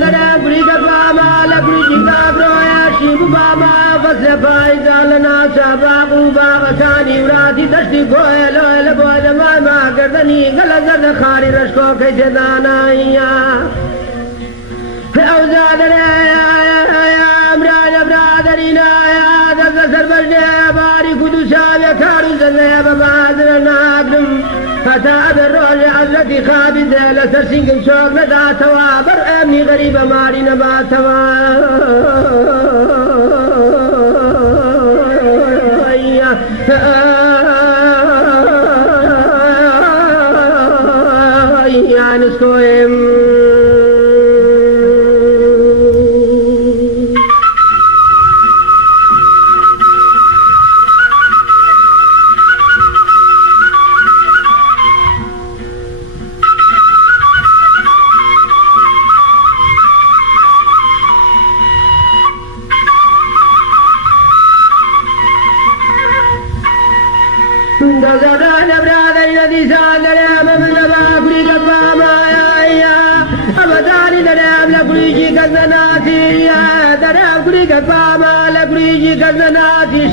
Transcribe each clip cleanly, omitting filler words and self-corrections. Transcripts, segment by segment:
درا گری گفاما لگری جیتا برویا شیب باما فصل فایزا لنا شاباقو باغسانی وراتی تشتی گویا لویل بویل ما گردنی گل زرد خاری رشکو کیسے دانائیا اوزاد یا امران برادرینا یا دست سر بجنے باری کدو شاوی کارو زنده ببادر ناکرم فتا بالروج عزرتی خوابی زیل سر سنگم شوق نداتوا بر امنی غریب ماری نباتوا یا نسکویم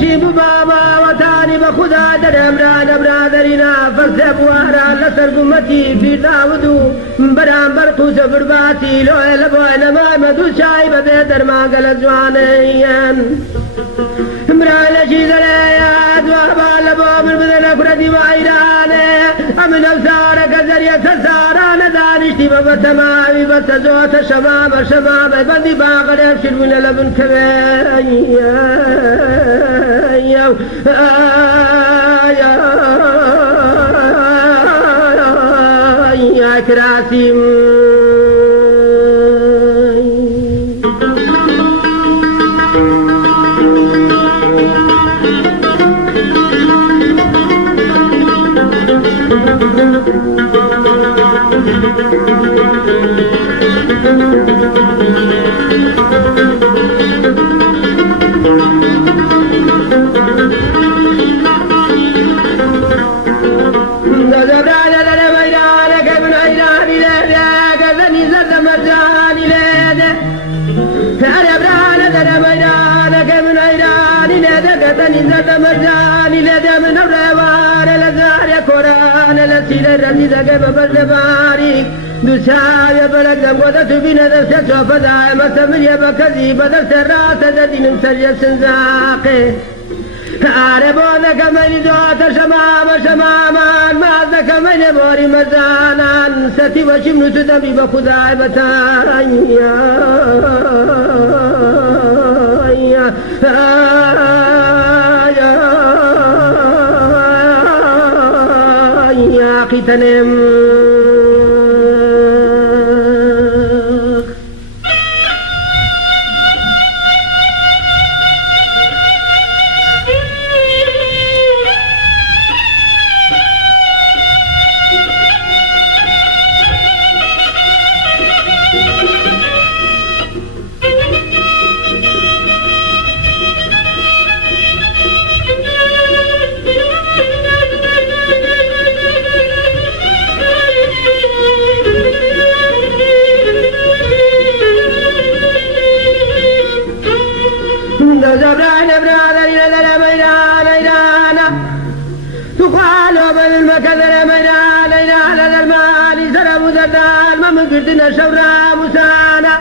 شیب بابا وطانی بخدا در امران برادرینا فرس بوارا لسر گمتی فی داودو برام برقو سفر باتی لوی لبوی نمای مدو شای ببی در مانگل زوانین امران لشید لیاد وابا لبو من بدن اکردی و ایرانه امن افسارک زریت ساران دانشتی ببتماوی بسزوت شمام شمام بندی باقر افشر من لبن کبی يا كراسيم مرجاني لدى من الروار لزار قرآن لسيل الرزيز قبل باريك دوسايا بلق دمودة بنا دفت سوف دائما سمريا بكذي بدل سراسة دين مسريا سنزاقي عربونا كمين دوات شماما مازا كمين بوري مزانا ستي وشمن سدمي بخداي بتان يا قتنم قردنا شورا مسانا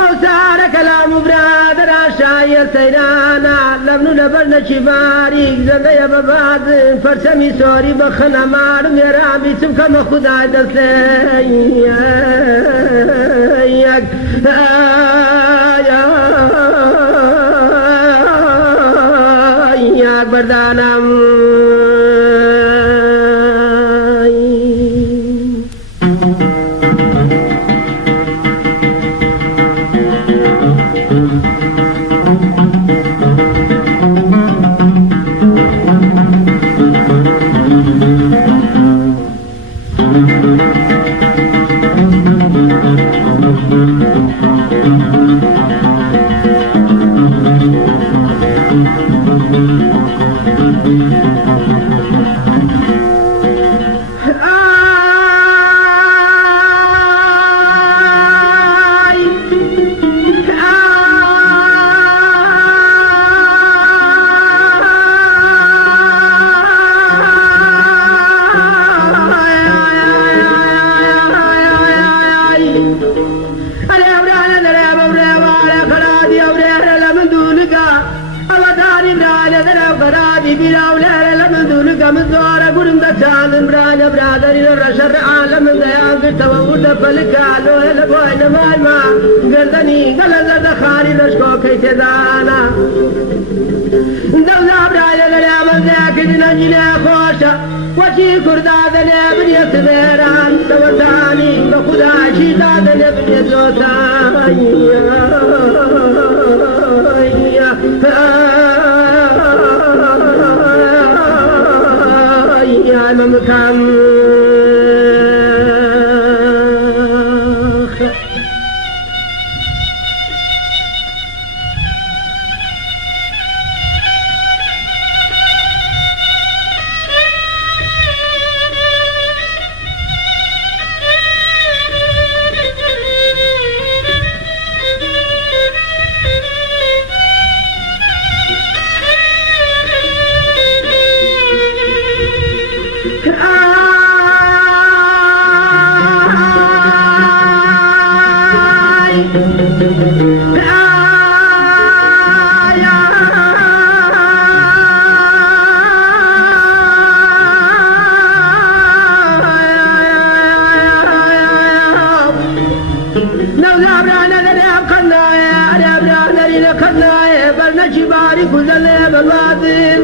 او سار كلام برادر شاير سيرانا لمنو نبرنا شفاريك زغيا ببعض فرسمي سوري بخنا مار ميرامي سمكم خدا دسليك يا بردانم فلكا لو لبوين ما قردني قل زرد خاري نشكو كي تدانا دولا برايا لنا من ذاك نجينا خوشا وشي كردادنا بن يسبيران توتاني بخدا شيدادنا بن يزوتاني يا ممكن جباري كزلي بالواطن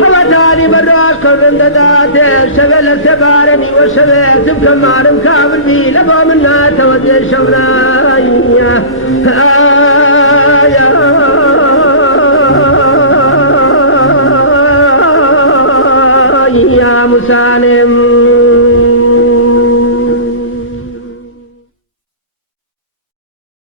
وطاني براش كرن داتي شغل سبارني وشغل تبكى مارم كامل بي لبا منا تودي شوراي